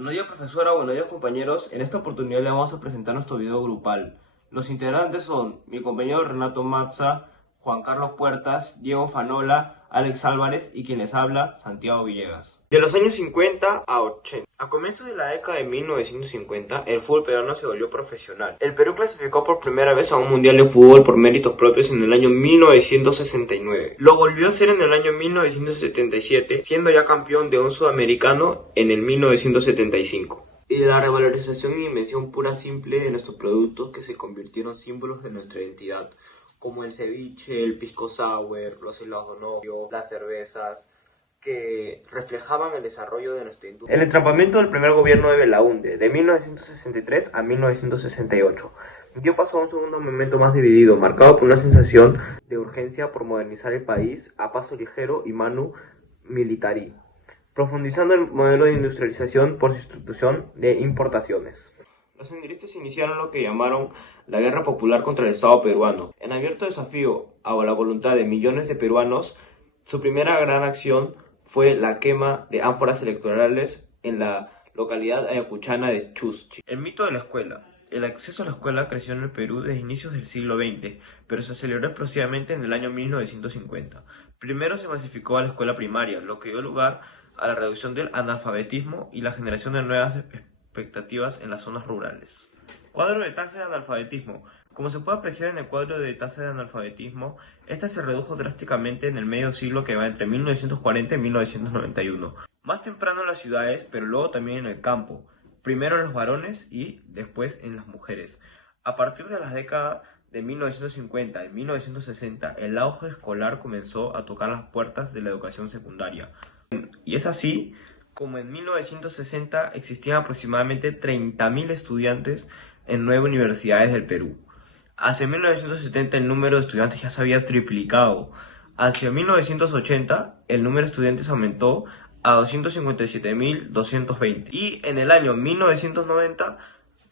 Buenos días, profesora, buenos días, compañeros. En esta oportunidad le vamos a presentar nuestro video grupal. Los integrantes son mi compañero Renato Matza, Juan Carlos Puertas, Diego Fanola, Alex Álvarez y quien les habla, Santiago Villegas. De los años 50 a 80. A comienzos de la década de 1950, el fútbol peruano se volvió profesional. El Perú clasificó por primera vez a un mundial de fútbol por méritos propios en el año 1969. Lo volvió a hacer en el año 1977, siendo ya campeón de un sudamericano en el 1975. Y de la revalorización y dimensión pura simple de nuestros productos que se convirtieron símbolos de nuestra identidad, como el ceviche, el pisco sour, los helados Donofrio, las cervezas, que reflejaban el desarrollo de nuestra industria. El entrampamiento del primer gobierno de Belaúnde, de 1963 a 1968, dio paso a un segundo momento más dividido, marcado por una sensación de urgencia por modernizar el país a paso ligero y manu militari, profundizando el modelo de industrialización por sustitución de importaciones. Los senderistas iniciaron lo que llamaron la guerra popular contra el Estado peruano. En abierto desafío a la voluntad de millones de peruanos, su primera gran acción fue la quema de ánforas electorales en la localidad ayacuchana de Chuschi. El mito de la escuela. El acceso a la escuela creció en el Perú desde inicios del siglo XX, pero se aceleró explosivamente en el año 1950. Primero se masificó a la escuela primaria, lo que dio lugar a la reducción del analfabetismo y la generación de nuevas expectativas en las zonas rurales. Cuadro de tasa de analfabetismo. Como se puede apreciar en el cuadro de tasa de analfabetismo, esta se redujo drásticamente en el medio siglo que va entre 1940 y 1991. Más temprano en las ciudades, pero luego también en el campo. Primero en los varones y después en las mujeres. A partir de las décadas de 1950 y 1960, el auge escolar comenzó a tocar las puertas de la educación secundaria. Y es así como en 1960 existían aproximadamente 30.000 estudiantes en 9 universidades del Perú. Hacia 1970 el número de estudiantes ya se había triplicado. Hacia 1980 el número de estudiantes aumentó a 257.220 y en el año 1990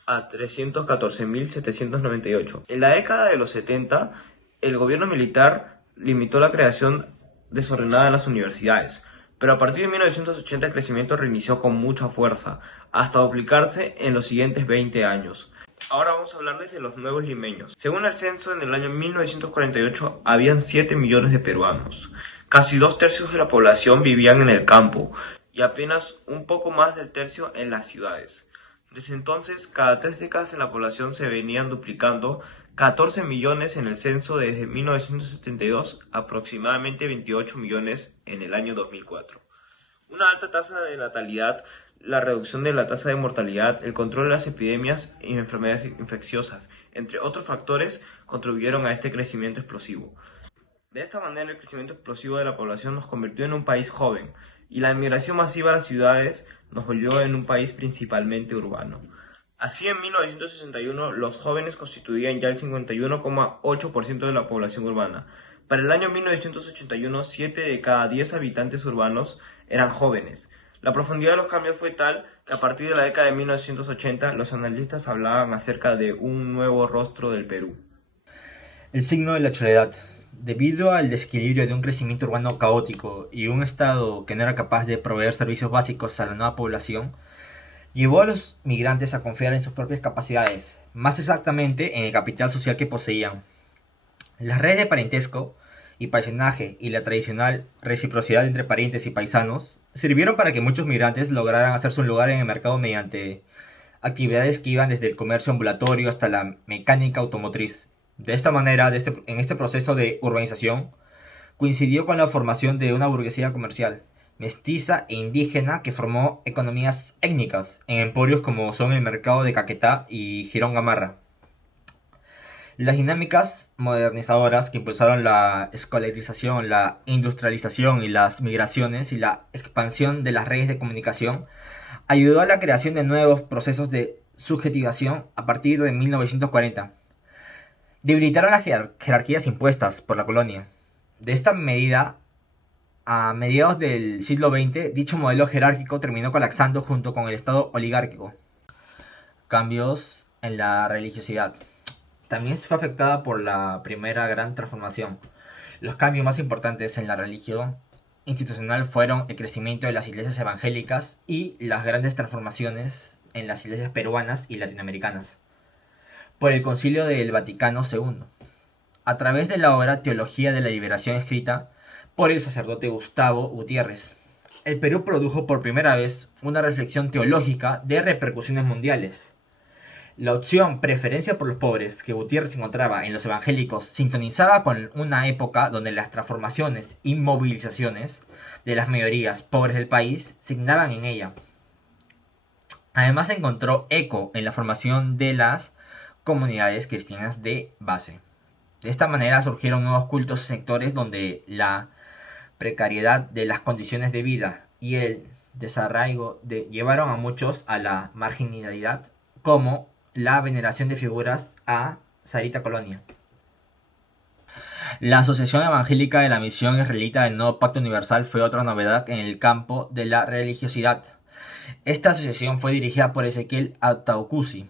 a 314.798. En la década de los 70 el gobierno militar limitó la creación desordenada en las universidades, pero a partir de 1980 el crecimiento reinició con mucha fuerza, hasta duplicarse en los siguientes 20 años. Ahora vamos a hablarles de los nuevos limeños. Según el censo, en el año 1948 habían 7 millones de peruanos. Casi 2/3 de la población vivían en el campo y apenas un poco más del tercio en las ciudades. Desde entonces, cada 3 décadas en la población se venían duplicando, 14 millones en el censo desde 1972, aproximadamente 28 millones en el año 2004. Una alta tasa de natalidad, la reducción de la tasa de mortalidad, el control de las epidemias y enfermedades infecciosas, entre otros factores, contribuyeron a este crecimiento explosivo. De esta manera, el crecimiento explosivo de la población nos convirtió en un país joven, y la inmigración masiva a las ciudades nos volvió en un país principalmente urbano. Así, en 1961, los jóvenes constituían ya el 51,8% de la población urbana. Para el año 1981, 7 de cada 10 habitantes urbanos eran jóvenes. La profundidad de los cambios fue tal que a partir de la década de 1980 los analistas hablaban acerca de un nuevo rostro del Perú. El signo de la soledad. Debido al desequilibrio de un crecimiento urbano caótico y un Estado que no era capaz de proveer servicios básicos a la nueva población, llevó a los migrantes a confiar en sus propias capacidades, más exactamente en el capital social que poseían. Las redes de parentesco y paisaje y la tradicional reciprocidad entre parientes y paisanos sirvieron para que muchos migrantes lograran hacerse un lugar en el mercado mediante actividades que iban desde el comercio ambulatorio hasta la mecánica automotriz. De esta manera, en este proceso de urbanización, coincidió con la formación de una burguesía comercial, mestiza e indígena que formó economías étnicas en emporios como son el mercado de Caquetá y Girón Gamarra. Las dinámicas modernizadoras que impulsaron la escolarización, la industrialización y las migraciones y la expansión de las redes de comunicación ayudó a la creación de nuevos procesos de subjetivación a partir de 1940. Debilitaron las jerarquías impuestas por la colonia. De esta medida, a mediados del siglo XX, dicho modelo jerárquico terminó colapsando junto con el Estado oligárquico. Cambios en la religiosidad. También fue afectada por la primera gran transformación. Los cambios más importantes en la religión institucional fueron el crecimiento de las iglesias evangélicas y las grandes transformaciones en las iglesias peruanas y latinoamericanas por el Concilio del Vaticano II, a través de la obra Teología de la Liberación escrita por el sacerdote Gustavo Gutiérrez. El Perú produjo por primera vez una reflexión teológica de repercusiones mundiales. La opción preferencia por los pobres que Gutiérrez encontraba en los evangélicos sintonizaba con una época donde las transformaciones y movilizaciones de las mayorías pobres del país signaban en ella. Además encontró eco en la formación de las comunidades cristianas de base. De esta manera surgieron nuevos cultos y sectores donde la precariedad de las condiciones de vida y el desarraigo llevaron a muchos a la marginalidad, como la veneración de figuras a Sarita Colonia. La Asociación Evangélica de la Misión Israelita del Nuevo Pacto Universal fue otra novedad en el campo de la religiosidad. Esta asociación fue dirigida por Ezequiel Ataucusi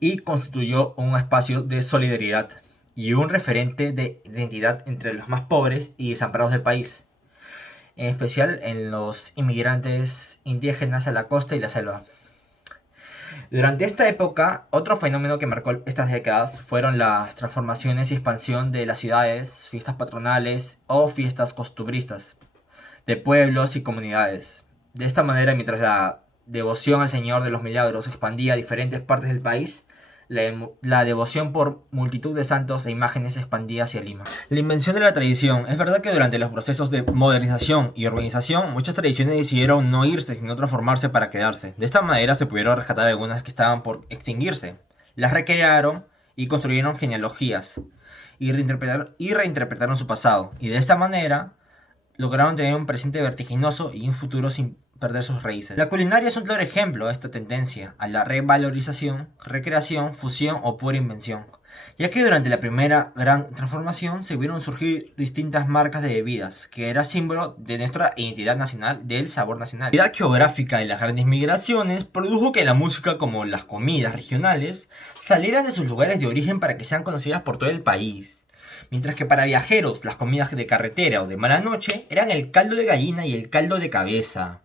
y constituyó un espacio de solidaridad y un referente de identidad entre los más pobres y desamparados del país, en especial en los inmigrantes indígenas a la costa y la selva. Durante esta época, otro fenómeno que marcó estas décadas fueron las transformaciones y expansión de las ciudades, fiestas patronales o fiestas costumbristas de pueblos y comunidades. De esta manera, mientras la devoción al Señor de los Milagros se expandía a diferentes partes del país, la devoción por multitud de santos e imágenes se expandía hacia Lima. La invención de la tradición. Es verdad que durante los procesos de modernización y urbanización, muchas tradiciones decidieron no irse, sino transformarse para quedarse. De esta manera se pudieron rescatar algunas que estaban por extinguirse. Las recrearon y construyeron genealogías y reinterpretaron su pasado. Y de esta manera lograron tener un presente vertiginoso y un futuro sin perder sus raíces. La culinaria es un claro ejemplo de esta tendencia a la revalorización, recreación, fusión o pura invención, ya que durante la primera gran transformación se vieron surgir distintas marcas de bebidas, que era símbolo de nuestra identidad nacional, del sabor nacional. La identidad geográfica de las grandes migraciones produjo que la música como las comidas regionales salieran de sus lugares de origen para que sean conocidas por todo el país. Mientras que para viajeros las comidas de carretera o de mala noche eran el caldo de gallina y el caldo de cabeza.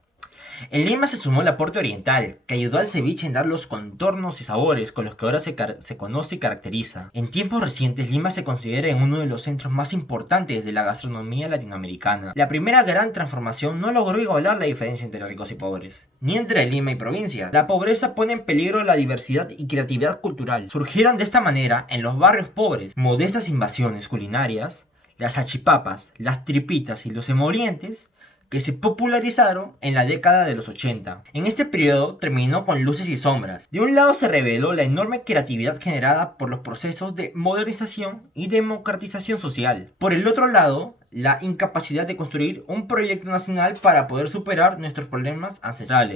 En Lima se sumó el aporte oriental, que ayudó al ceviche en dar los contornos y sabores con los que ahora se conoce y caracteriza. En tiempos recientes, Lima se considera en uno de los centros más importantes de la gastronomía latinoamericana. La primera gran transformación no logró igualar la diferencia entre ricos y pobres, ni entre Lima y provincia. La pobreza pone en peligro la diversidad y creatividad cultural. Surgieron de esta manera, en los barrios pobres, modestas invasiones culinarias, las salchipapas, las tripitas y los emolientes, que se popularizaron en la década de los 80. En este periodo terminó con luces y sombras. De un lado se reveló la enorme creatividad generada por los procesos de modernización y democratización social. Por el otro lado, la incapacidad de construir un proyecto nacional para poder superar nuestros problemas ancestrales.